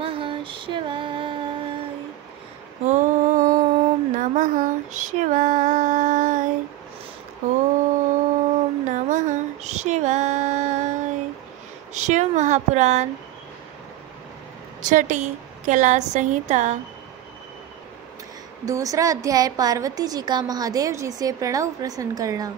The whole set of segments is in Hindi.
नमः शिवाय। ओम नमः शिवाय। ओम नमः शिवाय। शिव महापुराण छठी कैलाश संहिता दूसरा अध्याय। पार्वती जी का महादेव जी से प्रणव प्रसन्न करना।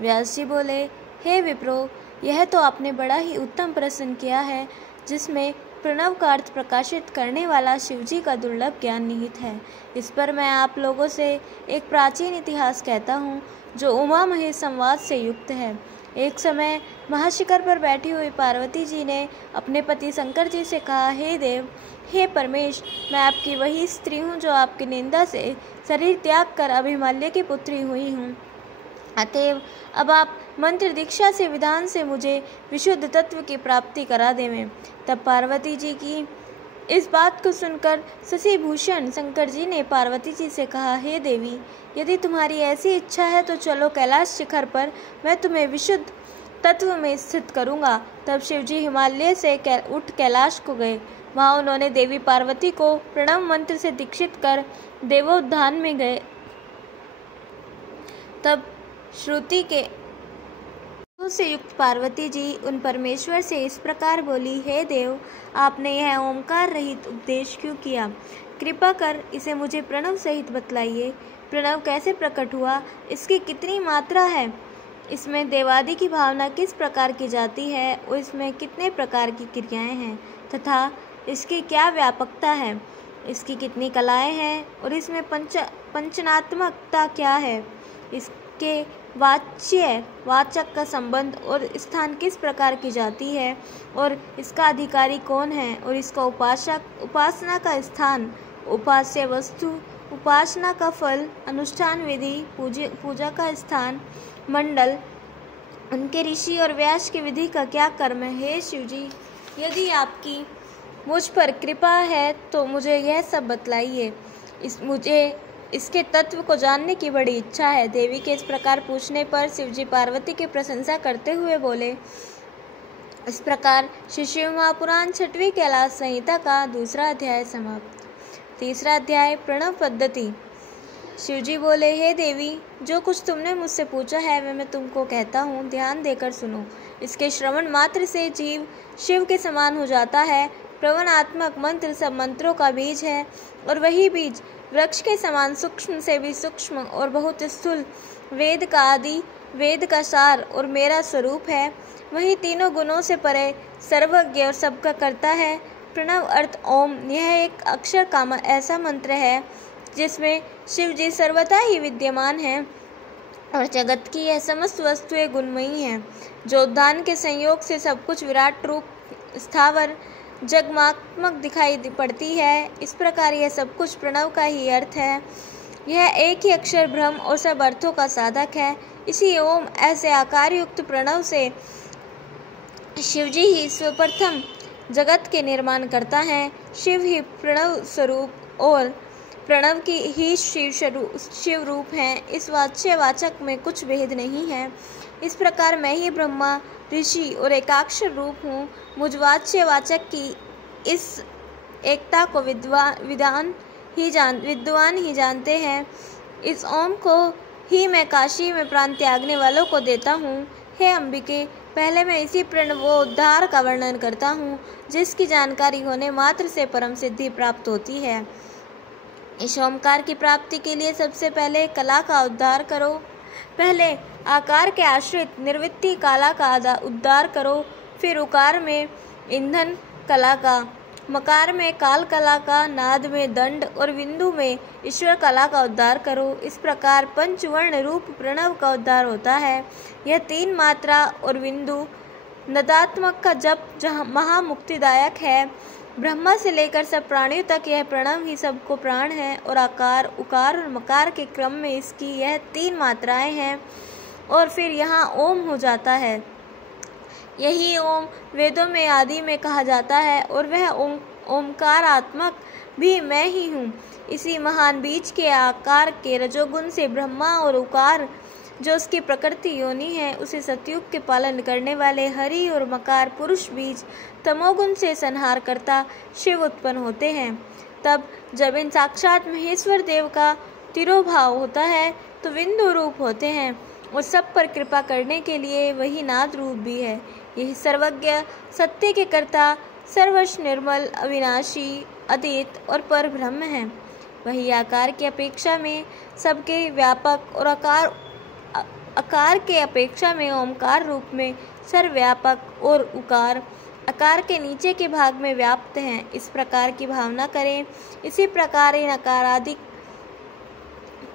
व्यास जी बोले, हे विप्रो, यह तो आपने बड़ा ही उत्तम प्रश्न किया है, जिसमें प्रणव का अर्थ प्रकाशित करने वाला शिवजी का दुर्लभ ज्ञान निहित है। इस पर मैं आप लोगों से एक प्राचीन इतिहास कहता हूँ, जो उमा महेश संवाद से युक्त है। एक समय महाशिखर पर बैठी हुई पार्वती जी ने अपने पति शंकर जी से कहा, हे देव, हे परमेश, मैं आपकी वही स्त्री हूँ जो आपकी निंदा से शरीर त्याग कर अब हिमालय की पुत्री हुई हूँ। अतएव अब आप मंत्र दीक्षा से विधान से मुझे विशुद्ध तत्व की प्राप्ति करा देवें। तब पार्वती जी की इस बात को सुनकर शशिभूषण शंकर जी ने पार्वती जी से कहा, हे देवी, यदि तुम्हारी ऐसी इच्छा है तो चलो कैलाश शिखर पर, मैं तुम्हें विशुद्ध तत्व में स्थित करूंगा। तब शिवजी हिमालय से उठ कैलाश को गए। वहां उन्होंने देवी पार्वती को प्रणव मंत्र से दीक्षित कर देवोद्यान में गए। तब श्रुति के से युक्त पार्वती जी उन परमेश्वर से इस प्रकार बोली, हे देव, आपने यह ओंकार रहित उपदेश क्यों किया? कृपा कर इसे मुझे प्रणव सहित बतलाइए। प्रणव कैसे प्रकट हुआ? इसकी कितनी मात्रा है? इसमें देवादि की भावना किस प्रकार की जाती है और इसमें कितने प्रकार की क्रियाएं हैं तथा इसकी क्या व्यापकता है? इसकी कितनी कलाएं हैं और इसमें पंचनात्मकता क्या है? इसके वाचक का संबंध और स्थान किस प्रकार की जाती है और इसका अधिकारी कौन है और इसका उपासना का स्थान, उपास्य वस्तु, उपासना का फल, अनुष्ठान विधि, पूजा का स्थान, मंडल, उनके ऋषि और व्यास की विधि का क्या कर्म है? हे शिवजी, यदि आपकी मुझ पर कृपा है तो मुझे यह सब बतलाइए। मुझे इसके तत्व को जानने की बड़ी इच्छा है। देवी के इस प्रकार पूछने पर शिवजी पार्वती की प्रशंसा करते हुए बोले। इस प्रकार श्री शिव महापुराण छठवीं कैलाश संहिता का दूसरा अध्याय समाप्त। तीसरा अध्याय प्रणव पद्धति। शिवजी बोले, हे देवी, जो कुछ तुमने मुझसे पूछा है वह मैं तुमको कहता हूँ, ध्यान देकर सुनो। इसके श्रवण मात्र से जीव शिव के समान हो जाता है। प्रवणात्मक मंत्र सब मंत्रों का बीज है और वही बीज वृक्ष के समान सूक्ष्म से भी सूक्ष्म और बहुत स्थूल, वेद का आदि, वेद का सार और मेरा स्वरूप है। वही तीनों गुणों से परे, सर्वज्ञ और सबका करता है। प्रणव अर्थ ओम। यह एक अक्षर का ऐसा मंत्र है जिसमें शिव जी सर्वथा ही विद्यमान है और जगत की यह समस्त वस्तुएं गुणमयी हैं। जो उद्यान के संयोग से सब कुछ विराट रूप, स्थावर, जगमात्मक दिखाई पड़ती है, इस प्रकार यह सब कुछ प्रणव का ही अर्थ है। यह एक ही अक्षर ब्रह्म और सब अर्थों का साधक है। इसी ओम ऐसे आकार युक्त प्रणव से शिवजी ही सर्वप्रथम जगत के निर्माण करता है। शिव ही प्रणव स्वरूप और प्रणव की ही शिव रूप है। इस वाच्यवाचक में कुछ भेद नहीं है। इस प्रकार मैं ही ब्रह्मा, ऋषि और एकाक्षर रूप हूँ। मुझ वाच्यवाचक की इस एकता को विद्वान ही जानते हैं। इस ओम को ही मैं काशी में प्राण त्यागने वालों को देता हूँ। हे अंबिके, पहले मैं इसी प्रणवोद्धार का वर्णन करता हूँ, जिसकी जानकारी होने मात्र से परम सिद्धि प्राप्त होती है। इस ओमकार की प्राप्ति के लिए सबसे पहले कला का उद्धार करो। पहले आकार के आश्रित निर्वृत्ति काला का उद्धार करो, फिर उकार में ईंधन कला का, मकार में काल कला का, नाद में दंड और बिंदु में ईश्वर कला का उद्धार करो। इस प्रकार पंचवर्ण रूप प्रणव का उद्धार होता है। यह तीन मात्रा और बिंदु नदात्मक का जप जहाँ महामुक्तिदायक है। ब्रह्मा से लेकर सब प्राणियों तक यह प्रणव ही सबको प्राण है और आकार, उकार और मकार के क्रम में इसकी यह तीन मात्राएं हैं और फिर यहाँ ओम हो जाता है। यही ओम वेदों में आदि में कहा जाता है और वह ओमकारात्मक भी मैं ही हूँ। इसी महान बीज के आकार के रजोगुण से ब्रह्मा और उकार जो उसकी प्रकृति योनि है, उसे सतयुग के पालन करने वाले हरि और मकार पुरुष बीज तमोगुण से संहार करता शिव उत्पन्न होते हैं। तब जब इन साक्षात महेश्वर देव का तिरोभाव होता है तो बिंदु रूप होते हैं और सब पर कृपा करने के लिए वही नाद रूप भी है। यही सर्वज्ञ, सत्य के कर्ता, सर्वश निर्मल, अविनाशी, अद्वैत और पर ब्रह्म है। वही आकार की अपेक्षा में सबके व्यापक और आकार के अपेक्षा में ओमकार रूप में सर्वव्यापक और उकार आकार के नीचे के भाग में व्याप्त हैं। इस प्रकार की भावना करें। इसी प्रकार इन आकारादि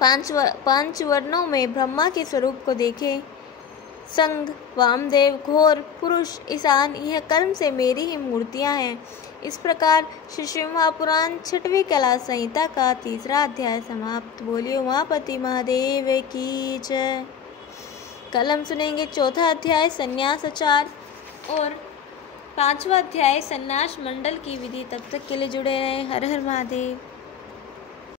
पांच वर्णों में ब्रह्मा के स्वरूप को देखें। संग, वामदेव, घोर, पुरुष, ईशान, यह कर्म से मेरी ही मूर्तियां हैं। इस प्रकार श्री शिव महापुराण 6वीं कैलाश संहिता का 3रा अध्याय समाप्त। बोलिए उमापति महादेव की जय। कल हम सुनेंगे 4था अध्याय संन्यास आचार और 5वां अध्याय संन्यास मंडल की विधि। तब तक के लिए जुड़े रहें। हर हर महादेव।